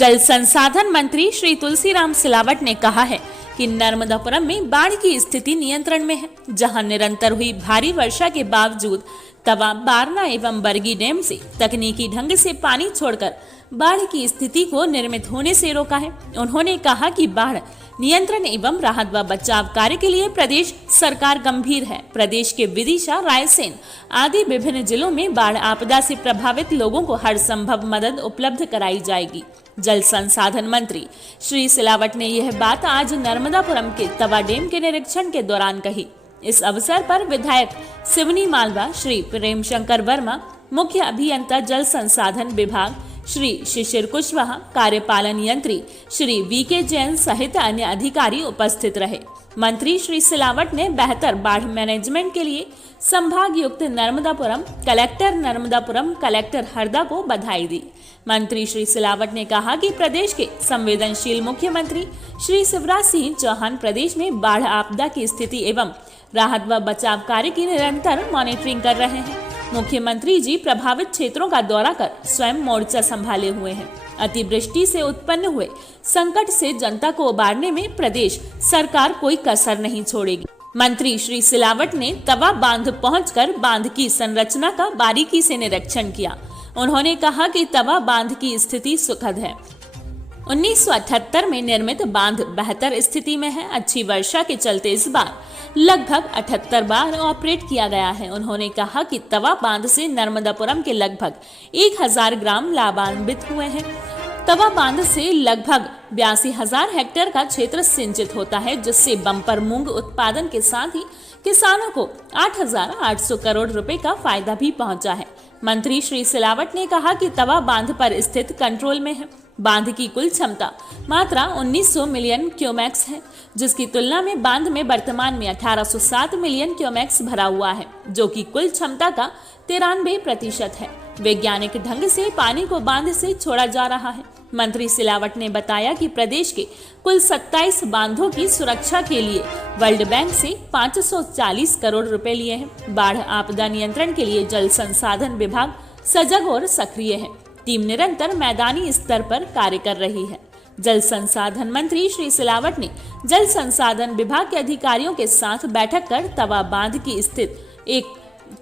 जल संसाधन मंत्री श्री तुलसीराम सिलावट ने कहा है कि नर्मदापुरम में बाढ़ की स्थिति नियंत्रण में है, जहां निरंतर हुई भारी वर्षा के बावजूद तवा, बारना एवं बरगी डैम से तकनीकी ढंग से पानी छोड़कर बाढ़ की स्थिति को निर्मित होने से रोका है। उन्होंने कहा कि बाढ़ नियंत्रण एवं राहत व बचाव कार्य के लिए प्रदेश सरकार गंभीर है। प्रदेश के विदिशा, रायसेन आदि विभिन्न जिलों में बाढ़ आपदा से प्रभावित लोगों को हर संभव मदद उपलब्ध कराई जाएगी। जल संसाधन मंत्री श्री सिलावट ने यह बात आज नर्मदापुरम के तवा डैम के निरीक्षण के दौरान कही। इस अवसर पर विधायक सिवनी मालवा, श्री प्रेम शंकर वर्मा, मुख्य अभियंता जल संसाधन विभाग श्री शिशिर कुशवाहा, कार्यपालन यंत्री श्री वीके जैन सहित अन्य अधिकारी उपस्थित रहे। मंत्री श्री सिलावट ने बेहतर बाढ़ मैनेजमेंट के लिए संभाग युक्त नर्मदापुरम, कलेक्टर हरदा को बधाई दी। मंत्री श्री सिलावट ने कहा कि प्रदेश के संवेदनशील मुख्यमंत्री श्री शिवराज सिंह चौहान प्रदेश में बाढ़ आपदा की स्थिति एवं राहत व बचाव कार्य की निरंतर मॉनिटरिंग कर रहे हैं। मुख्यमंत्री जी प्रभावित क्षेत्रों का दौरा कर स्वयं मोर्चा संभाले हुए हैं। अतिवृष्टि से उत्पन्न हुए संकट से जनता को उबारने में प्रदेश सरकार कोई कसर नहीं छोड़ेगी। मंत्री श्री सिलावट ने तवा बांध पहुंचकर बांध की संरचना का बारीकी से निरीक्षण किया। उन्होंने कहा कि तवा बांध की स्थिति सुखद है। 1978 में निर्मित बांध बेहतर स्थिति में है। अच्छी वर्षा के चलते इस बार लगभग 78 बार ऑपरेट किया गया है। उन्होंने कहा कि तवा बांध से नर्मदापुरम के लगभग 1000 ग्राम लाभान्वित हुए हैं। तवा बांध से लगभग 82,000 हेक्टेयर का क्षेत्र सिंचित होता है, जिससे बम्पर मूंग उत्पादन के साथ ही किसानों को 8,800 करोड़ रुपए का फायदा भी पहुंचा है। मंत्री श्री सिलावट ने कहा कि तवा बांध पर स्थित कंट्रोल में है। बांध की कुल क्षमता मात्रा 1900 मिलियन क्यूमेक्स है, जिसकी तुलना में बांध में वर्तमान में 1807 मिलियन क्यूमेक्स भरा हुआ है, जो कि कुल क्षमता का 93% है। वैज्ञानिक ढंग से पानी को बांध से छोड़ा जा रहा है। मंत्री सिलावट ने बताया कि प्रदेश के कुल 27 बांधों की सुरक्षा के लिए वर्ल्ड बैंक से 540 करोड़ रुपए लिए हैं। बाढ़ आपदा नियंत्रण के लिए जल संसाधन विभाग सजग और सक्रिय है। टीम निरंतर मैदानी स्तर पर कार्य कर रही है। जल संसाधन मंत्री श्री सिलावट ने जल संसाधन विभाग के अधिकारियों के साथ बैठक कर तवा बांध की स्थित एक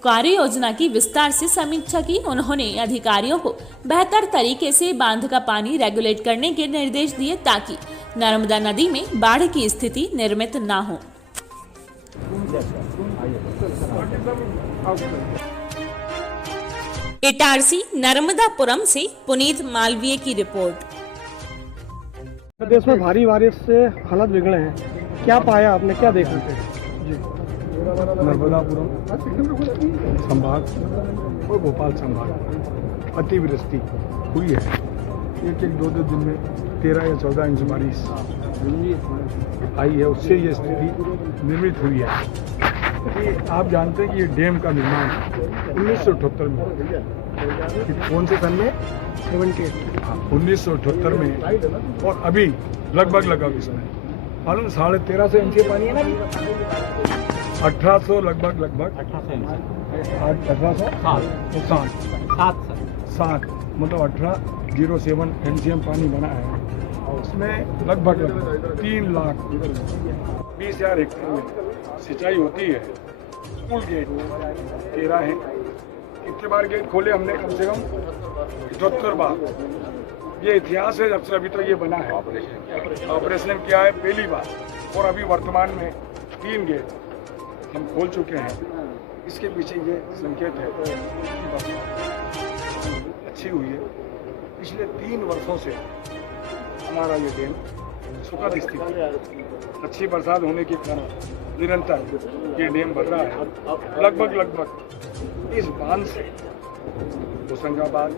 कार्य योजना की विस्तार से समीक्षा की। उन्होंने अधिकारियों को बेहतर तरीके से बांध का पानी रेगुलेट करने के निर्देश दिए, ताकि नर्मदा नदी में बाढ़ की स्थिति निर्मित न हो। इटारसी नर्मदापुरम से पुनीत मालवीय की रिपोर्ट। प्रदेश में भारी बारिश से हालत बिगड़े हैं, क्या पाया आपने, क्या देखा? नर्मदापुरम संभाग और भोपाल संभाग अतिवृष्टि हुई है। एक 2 दिन में 13 या 14 इंच बारिश आई है, उससे ये स्थिति निर्मित हुई है। कि आप जानते हैं कि ये डैम का निर्माण 1978 में, कौन से सन में? 1978 में, और अभी लगभग इसमें मालूम 1350 इंच पानी है ना, 1800 लगभग 1807 मतलब 1807 MCM पानी बना है। और उसमें लगभग 3,20,000 हेक्टेयर में सिंचाई होती है। कुल गेट 13 है। कितने बार गेट खोले हमने? कम से कम 78 बार। ये इतिहास है जब से अभी तो ये बना है। ऑपरेशन किया है पहली बार, और अभी वर्तमान में 3 गेट हम खोल चुके हैं। इसके पीछे ये संकेत है कि अच्छी हुई है। पिछले 3 वर्षों से हमारा ये डैम सुखद स्थिति, अच्छी बरसात होने के कारण निरंतर ये डैम भर रहा है। लगभग इस बांध से होशंगाबाद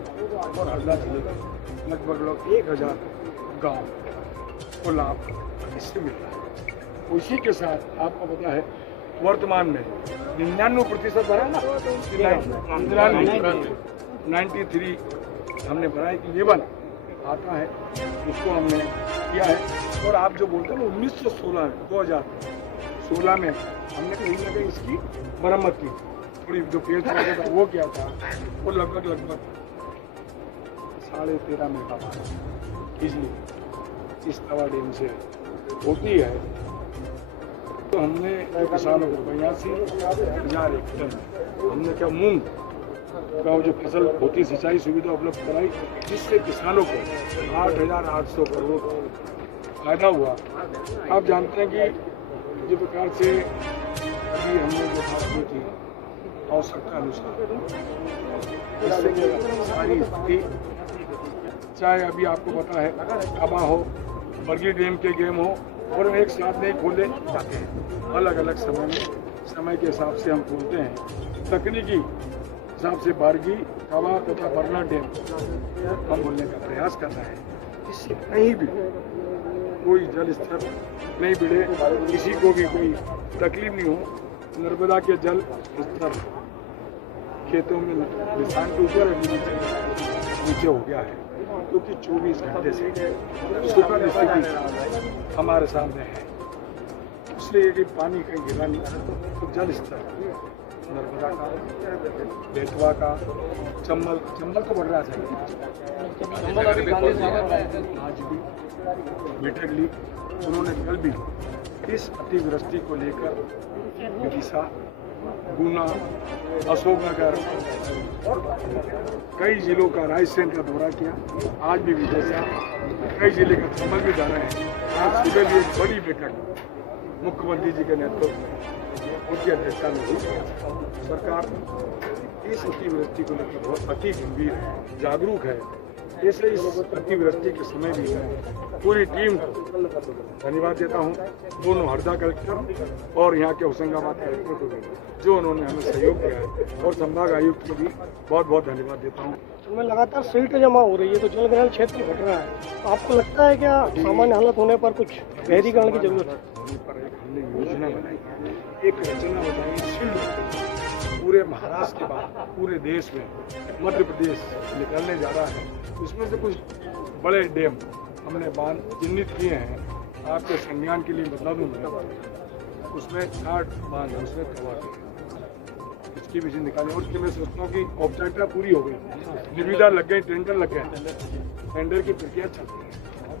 और हरदा जिले के लगभग 1000 गांव को लाभ इससे मिल रहा है। उसी के साथ आपको पता है वर्तमान में 99% भरा ना, 93 हमने भरा है कि ये बन आता है, उसको हमने किया है। और आप जो बोलते हैं ना 2016 में हमने कहीं ना कहीं इसकी मरम्मत की, थोड़ी जो पेड़ था वो किया था, वो लगभग 13.5 में का बिजली इस तवा डैम से होती है। तो हमने किसानों को 82,000 हेक्टेयर हमने क्या मूंग का जो फसल होती सिंचाई सुविधा उपलब्ध कराई, जिससे किसानों को 8,800 करोड़ फायदा हुआ। आप जानते हैं कि जिस प्रकार से अभी हमने जो बात की थी आवश्यकता अनुसार, इससे सारी स्थिति, चाहे अभी आपको पता है काबा हो, बरगी डैम के गेम हो, और एक साथ नहीं खोले जाते हैं, अलग अलग समय के हिसाब से हम खोलते हैं। तकनीकी हिसाब से बारगी, काबा तथा बरना डैम हम खोलने का प्रयास कर रहे हैं। इससे कहीं भी कोई जल स्तर नहीं बढ़े, किसी को भी कोई तकलीफ नहीं हो। नर्मदा के जल स्तर खेतों में निशान के ऊपर नीचे हो गया है, क्योंकि 24 घंटे से सुखद स्थिति हमारे सामने है। इसलिए यदि पानी कहीं गिरा नहीं तो जल स्तर नर्मदा का, बेतवा का, चंबल तो बढ़ रहा है। आज भी बैठक ली उन्होंने, कल भी इस अतिवृष्टि को लेकर विदिशा, गुना, अशोकनगर कई जिलों का रायसेन का दौरा किया। आज भी विदिशा कई जिले का चंबल भी जा रहे हैं। आज सुबह भी एक बड़ी बैठक मुख्यमंत्री जी के नेतृत्व में उनकी अध्यक्षता में हुई। सरकार इस अतिवृष्टि को लेकर बहुत अति गंभीर है, जागरूक है। ऐसे इस अतिवृष्टि के समय भी पूरी टीम को धन्यवाद देता हूँ, दोनों हरदा कलेक्टर और यहाँ के होशंगाबाद कलेक्टर को भी, जो उन्होंने हमें सहयोग दिया है, और संभाग आयुक्त को भी बहुत बहुत धन्यवाद देता हूँ। में लगातार सिल्ट जमा हो रही है, तो जल ग्रहण क्षेत्र घट रहा है। तो आपको लगता है क्या सामान्य हालत होने पर कुछ गहरीकरण की जरूरत है? होने पर एक हमने योजना बनाई है, एक रचना बनाई है। सिल्ट पूरे महाराष्ट्र के बाद पूरे देश में मध्य प्रदेश निकलने जा रहा है। इसमें से कुछ बड़े डैम हमने बांध चिन्हित किए हैं। आपके संज्ञान के लिए बता दूँ मैं, उसमें 60 बांध है, उसमें कवर है। इसकी भी निकालें, और मैं सोचता हूँ कि औपचारिकता पूरी हो गई, निविदा लग गई, टेंडर लग गए, टेंडर की प्रक्रिया चल रही है।